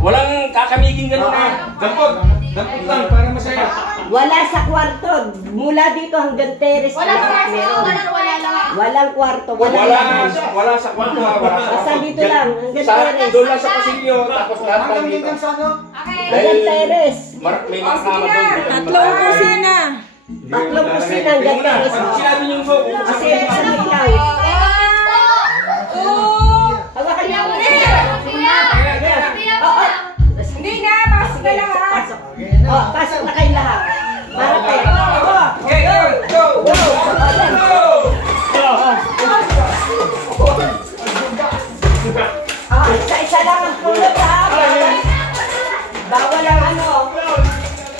Walang kakamiging gano'n na. Dampot lang para masaya. Wala sa kwarto. Mula dito hanggang terrace. Walang kwarto. Wala sa kwarto. Basta dito lang. Hanggang terrace. Doon lang sa pasilyo. Tapos lahat ng dito. Hanggang terrace. May mga kama doon. Tatlong kusina. Tatlong kusina hanggang terrace. Sinabi niyong go. Kasi sa ilaw. Hawakan niya ako. Hindi na, pasok na lahat. Pasok na kayo lahat. Para kayo. Okay, go! Isa-isa lang ang pulot ha. Bawal ang ano.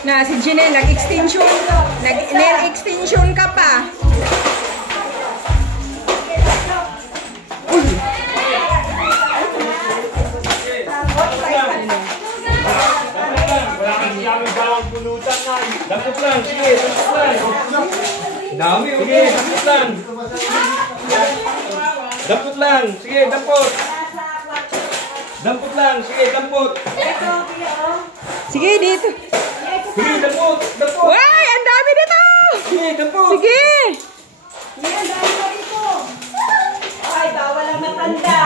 Na, si Janelle, nag-extension. Nag-nail extension ka pa. Dampot lang, sige, dampot lang. Dami, okay, dampot lang. Dampot lang, sige, dampot. Dampot lang, sige, dampot. Sige, dito. Sige, dampot, dampot. Why, ang dami dito. Sige, dampot. Sige. Ay, bawal ang matanda.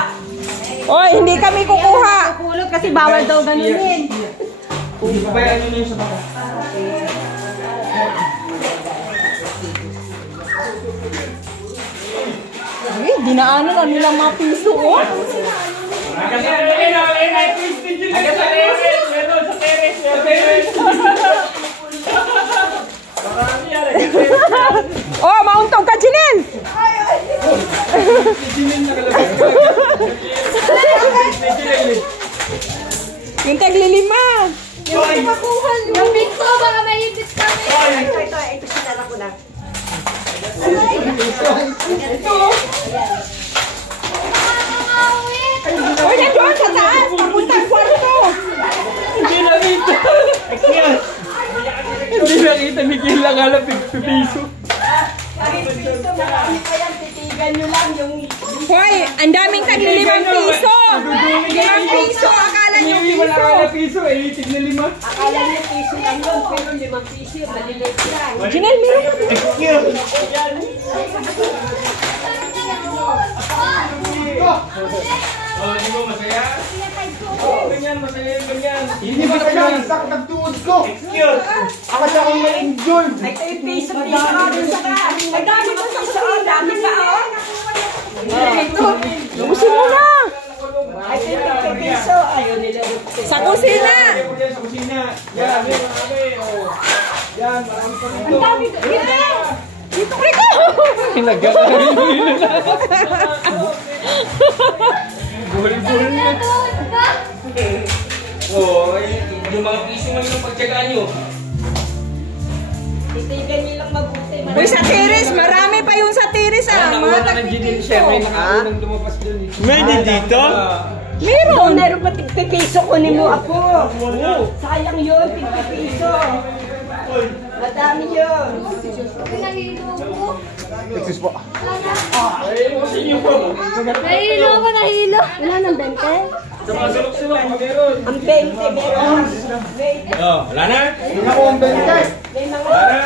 Oy, hindi kami kukuha. Kulot kasi bawal daw ganunin. Babayaan nyo na yung sa baka. Ay, dinaanan na nilang mga piso, oh. Oh, mauntog ka, Janelle. Yung taglilima. Yung pinto, baka may hibit kami. Ito sinara ko na. Uy, nandoon sa taas. Papuntang kwarto. Hindi nakita. Hindi nakita, Miguel lang alam, piso. Marami pa yan, titigan nyo lang yung... Hoy, ang daming taglilimang piso. 5 piso, akala nyo Wala piso. ka na piso, eh, tig na 5. Akala nyo piso lang yun, pero 5 piso yun, maliliit lang. Janelle, meron ka dito. Oh, di mo masaya? Oh, ganyan, masaya, ganyan. Hindi ba kaya sakit ang tuhod ko? Excuse. Ako siya akong ma-enjoy. Ay, ito yung piso dun sa ka. Ang dami pa sa piso, ang dami pa, oh. Lubusin mo na. Ay, ito yung piso. Ayaw nila. Sa kusina. Sa kusina. Yan, marami. Oh. Yan, marami pa rito. Ang dami dun. Dito, Rico. Buhol-buhol na. Oh, yung mga piso man yung pagtsagaan nyo. Titigan nyo lang mabuti. Uy, sa terrace. Marami pa yung sa terrace, ah. Mga tagpipiso. May nakaunang lumabas dun. May dito? Meron. Meron pa tigpipiso, kunin mo ako. Sayang yun, tigpipiso. Madami yun. Excuse po. Nahilo ko, nahilo. Wala nang 20? Sumasulok-sulok, meron. Ang 20 meron. Oh, wala na? Hindi ako ang bente. May mga... Wala na?